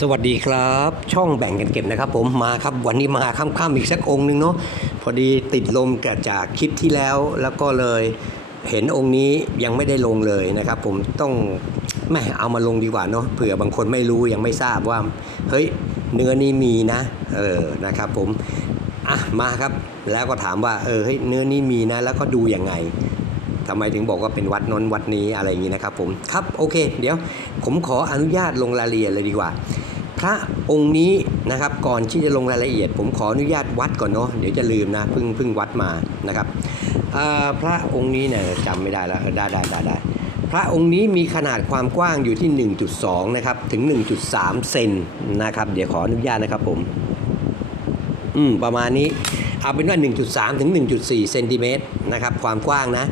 สวัสดีครับ ช่องแบ่งกันเก็บนะครับ ผมมาครับวันนี้มาค่ำๆอีกสักองค์หนึงเนาะพอดีติดลมกับจากคลิปที่แล้ว แล้วก็เลยเห็นองค์นี้ยังไม่ได้ลงเลยนะครับ ผมต้องแม่เอามาลงดีกว่าเนาะเผื่อบางคนไม่รู้ยังไม่ทราบว่า เฮ้ยเนื้อนี้มีนะ เออนะครับ ผมอะมาครับแล้วก็ถามว่าเออเฮ้ยเนื้อนี้มีนะ แล้วก็ดูยังไง ทำไมถึงบอกว่าเป็นวัดนนวัดนี้อะไรอย่างนี้นะครับผมครับโอเค เดี๋ยวผมขออนุญาตลงรายละเอียดเลยดีกว่า พระองค์นี้นะครับก่อนที่จะลงรายละเอียด ผมขออนุญาตวัดก่อนเนาะเดี๋ยวจะลืมนะเพิ่งเพิ่งวัดมานะครับพระองค์นี้เนี่ยจำไม่ได้แล้วได้ได้ได้ได้พระองค์นี้มีขนาดความกว้างอยู่ที่ 1.2 นะครับ ถึง 1.3 เซนนะครับ เดี๋ยวขออนุญาตนะครับผม อืม ประมาณนี้ เอาเป็นว่า 1.3 ถึง 1.4 เซนติเมตรนะครับ ความกว้างนะ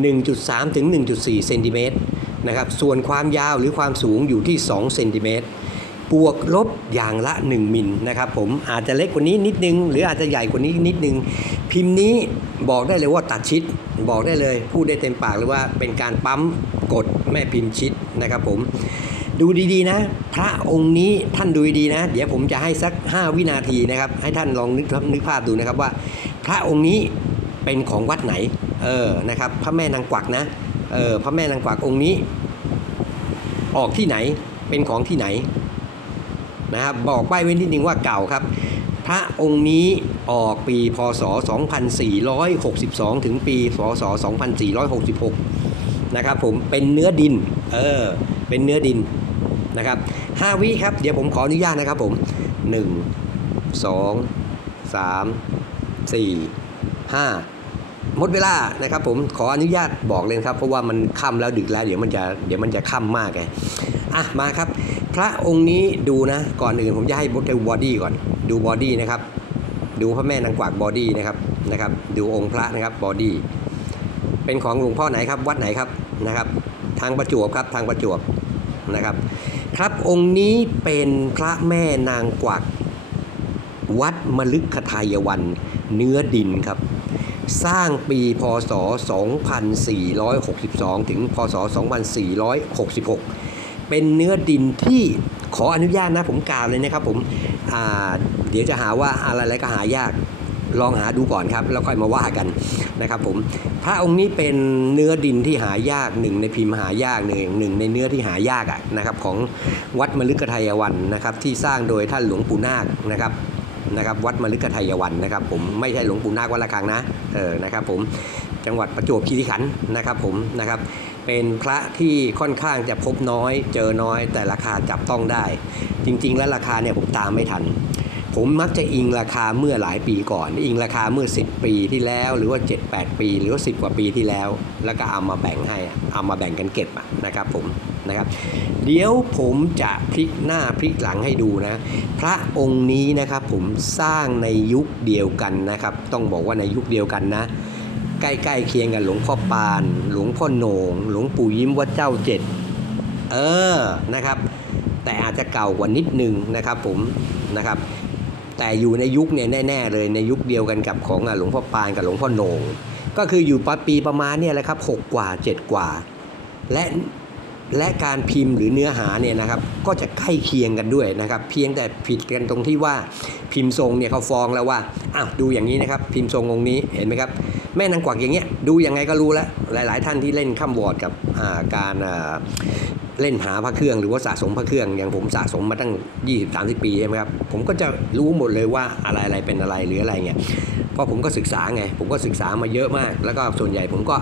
1.3 ถึง 1.4 เซนติเมตรนะครับ ส่วนความยาวหรือความสูงอยู่ที่ 2 เซนติเมตรบวกลบอย่างละ 1 มิลนะครับผมอาจจะเล็กกว่านี้นิดนึง หรืออาจจะใหญ่กว่านี้นิดนึง พิมพ์นี้บอกได้เลยว่าตัดชิด บอกได้เลยพูดได้เต็มปากเลยว่าเป็นการปั๊มกดแม่พิมพ์ชิดนะครับผมดูดีๆนะ พระองค์นี้ท่านดูดีนะ เดี๋ยวผมจะให้สัก 5 วินาทีนะครับ ให้ท่านลองนึกนึกภาพดูนะครับว่า พระองค์นี้ เป็นของวัดไหน เออ นะครับ พระแม่นางกวักนะ เออ พระแม่นางกวักองค์นี้ ออกที่ไหน เป็นของที่ไหน นะครับ บอกไป้ไว้นิดนึงว่าเก่าครับ พระองค์นี้ออกปี พศ 2462 ถึงปี พศ 2466 นะครับผม เป็นเนื้อดิน เออ เป็นเนื้อดิน นะครับห้าวิครับ เดี๋ยวผมขออนุญาตนะครับผมหนึ่งสองสามสี่ หมดเวลานะครับผมขออนุญาตบอกเลยครับ เพราะว่ามันค่ำแล้วดึกแล้วเดี๋ยวมันจะเดี๋ยวมันจะค่ำมากไงอะมาครับ พระองค์นี้ดูนะ ก่อนอื่นผมจะให้บดูบอดี้ก่อน ดูบอดี้นะครับ ดูพระแม่นางกวักบอดี้นะครับนะครับ ดูองค์พระนะครับบอดี้เป็นของหลวงพ่อไหนครับ วัดไหนครับนะครับ ทางประจวบครับทางประจวบนะครับ ครับองค์นี้เป็นพระแม่นางกวัก วัดมลึกคทายวันเนื้อดินครับ สร้างปีพศ 2462 ถึงพศ 2466 เป็นเนื้อดินที่ขออนุญาตนะผมกล่าวเลยนะครับผมเดี๋ยวจะหาว่าอะไรๆก็หายากลองหาดูก่อนครับ แล้วค่อยมาว่ากันนะครับผมพระองค์นี้เป็นเนื้อดินที่หายากหนึ่งในพิมพ์หายากหนึ่งหนึ่งในเนื้อที่หายากอะนะครับของวัดมฤคทายวันนะครับที่สร้างโดยท่านหลวงปู่นาคนะครับ นะครับวัดมฤคทายวันนะครับผมไม่ใช่หลวงปู่นาควัดละคังนะเออนะครับผมจังหวัดประจวบคีรีขันธ์นะครับผมนะครับเป็นพระที่ค่อนข้างจะพบน้อย เจอน้อยแต่ราคาจับต้องได้ จริง ๆ แล้วราคาเนี่ยผมตามไม่ทัน ผมมักจะอิงราคาเมื่อหลายปีก่อน อิงราคาเมื่อ 10 ปีที่แล้ว หรือว่า 7-8 ปี หรือว่า 10 กว่าปีที่แล้ว แล้วก็เอามาแบ่งให้เอามาแบ่งกันเก็บนะครับผมนะครับ เดี๋ยวผมจะพลิกหน้าพลิกหลังให้ดูนะ พระองค์นี้นะครับผมสร้างในยุคเดียวกันนะครับ ต้องบอกว่าในยุคเดียวกันนะ ใกล้ๆเคียงกันหลวงพ่อปาน หลวงพ่อโหนงหลวงปู่ยิ้มวัดเจ้าเจ็ดเออนะครับ แต่อาจจะเก่ากว่านิดนึงนะครับผมนะครับ แต่อยู่ในยุคเนี่ยแน่ ๆ เลยในยุคเดียวกันกับของหลวงพ่อปานกับหลวงพ่อโหนงก็คืออยู่ปีประมาณเนี่ยแหละครับหกกว่าเจ็ดกว่า และและการพิมพ์หรือเนื้อหาเนี่ยนะครับก็จะใกล้เคียงกันด้วยนะครับ เพียงแต่ผิดกันตรงที่ว่าพิมพ์ทรงเนี่ยเขาฟ้องแล้วว่าอ้าวดูอย่างนี้นะครับ พิมพ์ทรงองค์นี้เห็นไหมครับแม่นางกวักอย่างเงี้ยดูยังไงก็รู้แล้วหลาย ๆ ท่านที่เล่นข้ามวอร์ดกับาการ เล่นหาพระเครื่องหรือว่าสะสมพระเครื่องอย่างผมสะสมมาตั้ง 20-30 ปีใช่ไหมครับผมก็จะรู้หมดเลยว่าอะไรอะไรเป็นอะไรหรืออะไรเงี้ยเพราะผมก็ศึกษาไง ผมก็ศึกษามาเยอะมาก แล้วก็ส่วนใหญ่ผมก็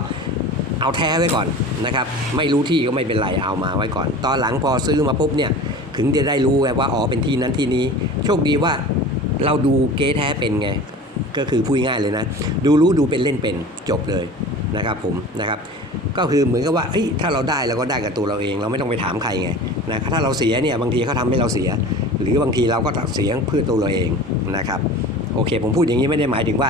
เอาแท้ไว้ก่อนนะครับ ไม่รู้ที่ก็ไม่เป็นไรเอามาไว้ก่อน ตอนหลังพอซื้อมาปุ๊บเนี่ยถึงจะได้รู้ไงว่าอ๋อเป็นที่นั้นที่นี้ โชคดีว่าเราดูเก๊แท้เป็นไง ก็คือพูดง่ายเลยนะ ดูรู้ดูเป็นเล่นเป็นจบเลย นะครับผมนะครับก็คือเหมือนกับว่าถ้าเราได้เราก็ได้กับตัวเราเอง เราไม่ต้องไปถามใครไงนะถ้าเราเสียเนี่ยบางทีเขาทำให้เราเสีย หรือบางทีเราก็เสียงเพื่อตัวเราเองนะครับโอเค ผมพูดอย่างนี้ไม่ได้หมายถึงว่า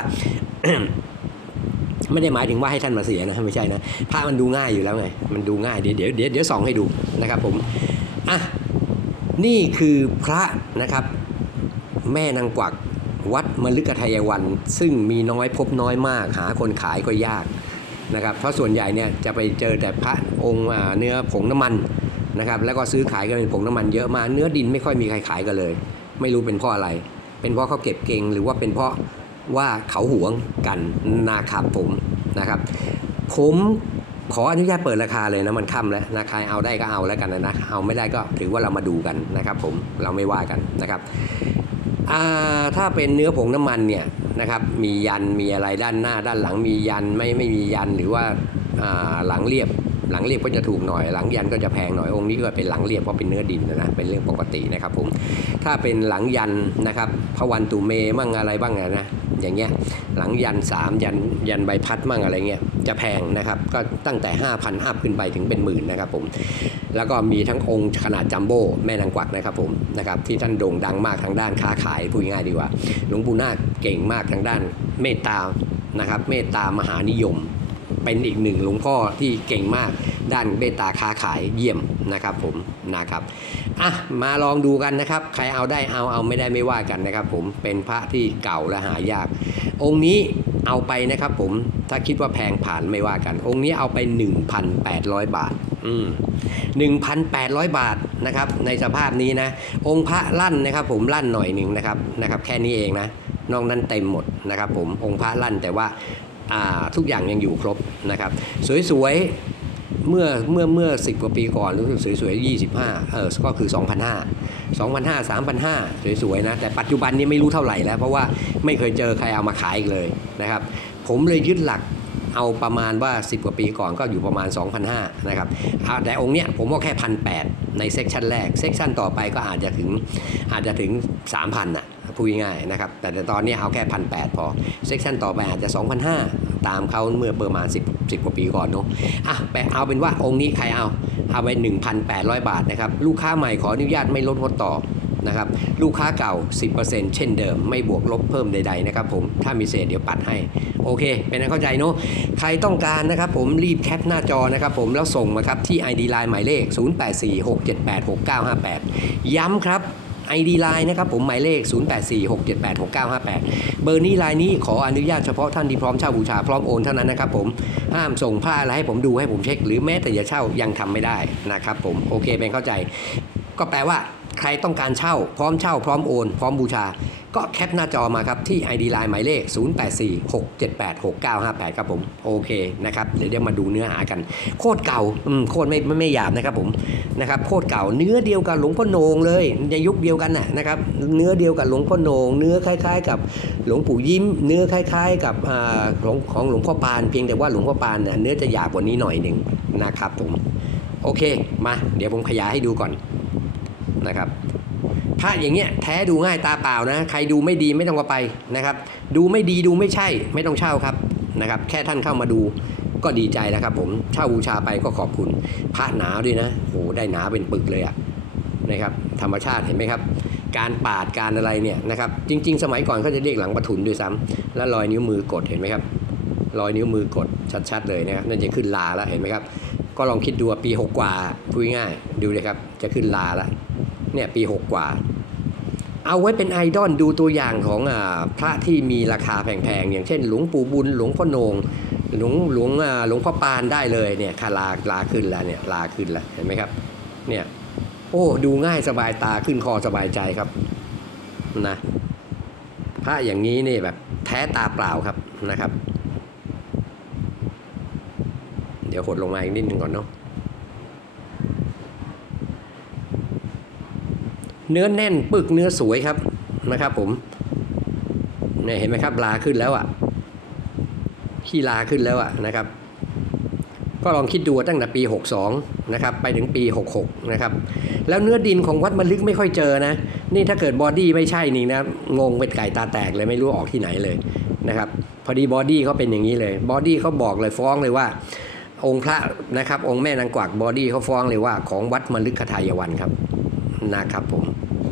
ไม่ได้หมายถึงว่าให้ท่านมาเสียนะไม่ใช่นะพระมันดูง่ายอยู่แล้วไงมันดูง่ายเดี๋ยวเดี๋ยวเดี๋ยวเดี๋ยวส่องให้ดูนะครับผมอะนี่คือพระนะครับ แม่นางกวักวัดมฤคทายวัน ซึ่งมีน้อยพบน้อยมาก หาคนขายก็ยาก นะครับเพราะส่วนใหญ่เนี่ยจะไปเจอแต่พระองค์เนื้อผงน้ำมันนะครับแล้วก็ซื้อขายกันเป็นผงน้ำมันเยอะมาเนื้อดินไม่ค่อยมีใครขายกันเลย ไม่รู้เป็นเพราะอะไร เป็นเพราะเขาเก็บเก่งหรือว่าเป็นเพราะว่าเขาหวงกันนะครับผมนะครับ ผมขออนุญาตเปิดราคาเลยนะมันค่ำแล้วนะใครเอาได้ก็เอาแล้วกันนะเอาไม่ได้ก็ถือว่าเรามาดูกันนะครับ ผมเราไม่ว่ากันนะครับถ้าเป็นเนื้อผงน้ำมันเนี่ย นะครับ มียันมีอะไรด้านหน้า ด้านหลังมียันไม่ไม่มียันหรือว่าาหลังเรียบ หลังเรียบก็จะถูกหน่อย หลังยันก็จะแพงหน่อยองค์นี้ก็เป็นหลังเรียบเพราะเป็นเนื้อดินนะนะเป็นเรื่องปกตินะครับผมถ้าเป็นหลังยันนะครับพระวันตุเมมั่งอะไรบ้างอะนะอย่างเงี้ยหลังยันสามยันยันใบพัดมั่งอะไรเงี้ย จะแพงนะครับก็ตั้งแต่ 5,000อัพขึ้นไปถึงเป็นหมื่นนะครับผมแล้วก็มีทั้งองค์ขนาดจัมโบ้แม่นางกวักนะครับผมนะครับที่ท่านโด่งดังมากทางด้านค้าขายพูดง่ายดีกว่าหลวงปู่นาคเก่งมากทางด้านเมตตานะครับเมตตามหานิยม เป็นอีกหนึ่งหลวงพ่อที่เก่งมากด้านเมตตาค้าขายเยี่ยมนะครับผมนะครับอะมาลองดูกันนะครับ ใครเอาได้เอาเอาไม่ได้ไม่ว่ากันนะครับ ผมเป็นพระที่เก่าและหายาก องค์นี้เอาไปนะครับผมถ้าคิดว่าแพงผ่านไม่ว่ากัน องค์นี้เอาไป 1,800 บาท อืม1,800 บาทนะครับ ในสภาพนี้นะ องค์พระลั่นนะครับ ผมลั่นหน่อยหนึ่งนะครับนะครับ แค่นี้เองนะนอกนั้นเต็มหมดนะครับ ผมองค์พระลั่นแต่ว่าอ่า ทุกอย่างยังอยู่ครบนะครับ สวยๆ เมื่อเมื่อเมื่อสิบกว่าปีก่อนรู้สึกสวยๆยี่สิบห้าเออก็คือ 2,500 2,500 3,500 สวยๆนะแต่ปัจจุบันนี้ไม่รู้เท่าไหร่แล้ว เพราะว่าไม่เคยเจอใครเอามาขายอีกเลยนะครับ ผมเลยยึดหลักเอาประมาณว่า 10 กว่าปีก่อนก็อยู่ประมาณ 2,500นะครับแต่องค์เนี้ยผมว่าแค่พันแในเซกชันแรก เซกชันต่อไปก็อาจจะถึงอาจจะถึง 3,000อะ พูดง่ายนะครับ แต่ตอนนี้เอาแค่พันแพอเซกชันต่อไปอาจจะ 2,500 ตามเขาเมื่อประมาณ 10 10กว่าปีก่อนเนาะอะแปเอาเป็นว่าองค์นี้ใครเอา เอาไป 1,800 บาทนะครับ ลูกค้าใหม่ขออนุญาตไม่ลดงดต่อนะครับลูกค้าเก่า 10%เช่นเดิม ไม่บวกลบเพิ่มใดๆนะครับผมถ้ามีเศษเดี๋ยวปัดให้ โอเค เป็นอันเข้าใจเนาะใครต้องการนะครับผมรีบแคปหน้าจอนะครับผมแล้วส่งมาครับที่ ID Line หมายเลข 0846786958 ย้ำครับ ID Line นะครับผมหมายเลข 0846786958 เบอร์นี้ไลน์นี้ขออนุญาตเฉพาะท่านที่พร้อมเช่าบูชาพร้อมโอนเท่านั้นนะครับผมห้ามส่งผ้าอะไรให้ผมดูให้ผมเช็ค หรือแม้แต่จะเช่ายังทำไม่ได้นะครับผมโอเคเป็นเข้าใจ ก็แปลว่าใครต้องการเช่าพร้อมเช่าพร้อมโอน พร้อมบูชา ก็แคปหน้าจอมาครับที่ ID Line หมายเลข 0846786958 ครับผม โอเคนะครับเดี๋ยวเดี๋ยวมาดูเนื้อหากัน โคตรเก่าอืมโคตรไม่ไม่ไม่หยาบนะครับผมนะครับโคตรเก่าเนื้อเดียวกับหลวงพ่อโหนงเลยในยุคเดียวกันน่ะนะครับเนื้อเดียวกับหลวงพ่อโหนง เนื้อคล้าย ๆ กับหลวงปู่ยิ้ม เนื้อคล้าย ๆ กับอ่าของของหลวงพ่อปานเพียงแต่ว่าหลวงพ่อปานเนี่ยเนื้อจะหยาบกว่านี้หน่อยหนึ่งนะครับผมโอเคมา เดี๋ยวผมขยายให้ดูก่อนนะครับ พระอย่างเงี้ยแท้ดูง่ายตาเปล่านะ ใครดูไม่ดีไม่ต้องเอาไปนะครับ ดูไม่ดีดูไม่ใช่ไม่ต้องเช่าครับนะครับ แค่ท่านเข้ามาดูก็ดีใจแล้วครับผมเช่าบูชาไปก็ขอบคุณ พระหนาด้วยนะโหได้หนาเป็นปึกเลยอะนะครับธรรมชาติเห็นไหมครับ การปาดการอะไรเนี่ยนะครับจริง ๆ สมัยก่อนเขาจะเรียกหลังปะทุนด้วยซ้ำแล้วรอยนิ้วมือกดเห็นไหมครับรอยนิ้วมือกดชัดๆเลยนะครับนั่นจะขึ้นลาแล้วเห็นไหมครับ ก็ลองคิดดูปีหกกว่าพูดง่ายดูเลยครับจะขึ้นลาแล้ว เนี่ยปีหกกว่า เอาไว้เป็นไอดอลดูตัวอย่างของอาพระที่มีราคาแพงๆ อย่างเช่น หลวงปู่บุญหลวงพ่อโนงหลวงหลวงอ่าหลวงพ่อปานได้เลยเนี่ยคาลาลาขึ้นแล้วเนี่ยลาขึ้นแล้วเห็นไหมครับเนี่ยโอ้ดูง่ายสบายตาขึ้นคอสบายใจครับนะพระอย่างนี้นี่แบบแท้ตาเปล่าครับนะครับ เดี๋ยวหดลงมาอีกนิดนึงก่อนเนาะ เนื้อแน่นปึกเนื้อสวยครับนะครับผมเนี่ยเห็นไหมครับลาขึ้นแล้วอะ่ะขี้ลาขึ้นแล้วอะ่ะนะครับ ก็ลองคิดดูตั้งแต่ปี 62นะครับไปถึงปี 66นะครับแล้วเนื้อดินของวัดมะลึกไม่ค่อยเจอนะ นี่ถ้าเกิดบอดี้ไม่ใช่นี่นะงงเป็นไก่ตาแตกเลยไม่รู้ออกที่ไหนเลยนะครับพอดีบอดี้เขาเป็นอย่างนี้เลยบอดี้เขาบอกเลยฟ้องเลยว่า องค์พระนะครับ องค์แม่นางกวักบอดี้เขาฟ้องเลยว่าของวัดมลึกคทายวันครับ นะครับผม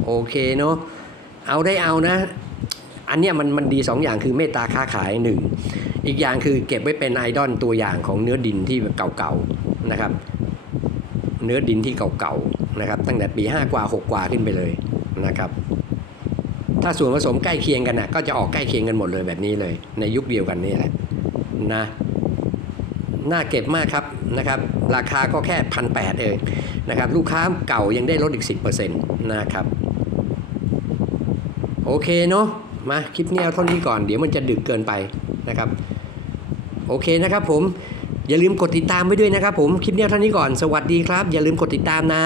โอเคเนาะเอาได้เอานะ อันเนี้ยมันมันดีสองอย่างคือเมตตาค้าขายหนึ่งอีกอย่างคือเก็บไว้เป็นไอดอลตัวอย่างของเนื้อดินที่เก่าๆนะครับ เนื้อดินที่เก่าๆนะครับ ตั้งแต่ปี 5 กว่า 6 กว่าขึ้นไปเลยนะครับ ถ้าส่วนผสมใกล้เคียงกันนะก็จะออกใกล้เคียงกันหมดเลยแบบนี้เลย ในยุคเดียวกันนี่แหละนะ น่าเก็บมากครับนะครับราคาก็แค่พันแปดเองนะครับลูกค้าเก่ายังได้ลดอีก 10%นะครับโอเคเนาะมาคลิปนี้เอาเท่านี้ก่อนเดี๋ยวมันจะดึกเกินไปนะครับโอเคนะครับผมอย่าลืมกดติดตามไว้ด้วยนะครับผมคลิปนี้เอาเท่านี้ก่อนสวัสดีครับ อย่าลืมกดติดตามนะ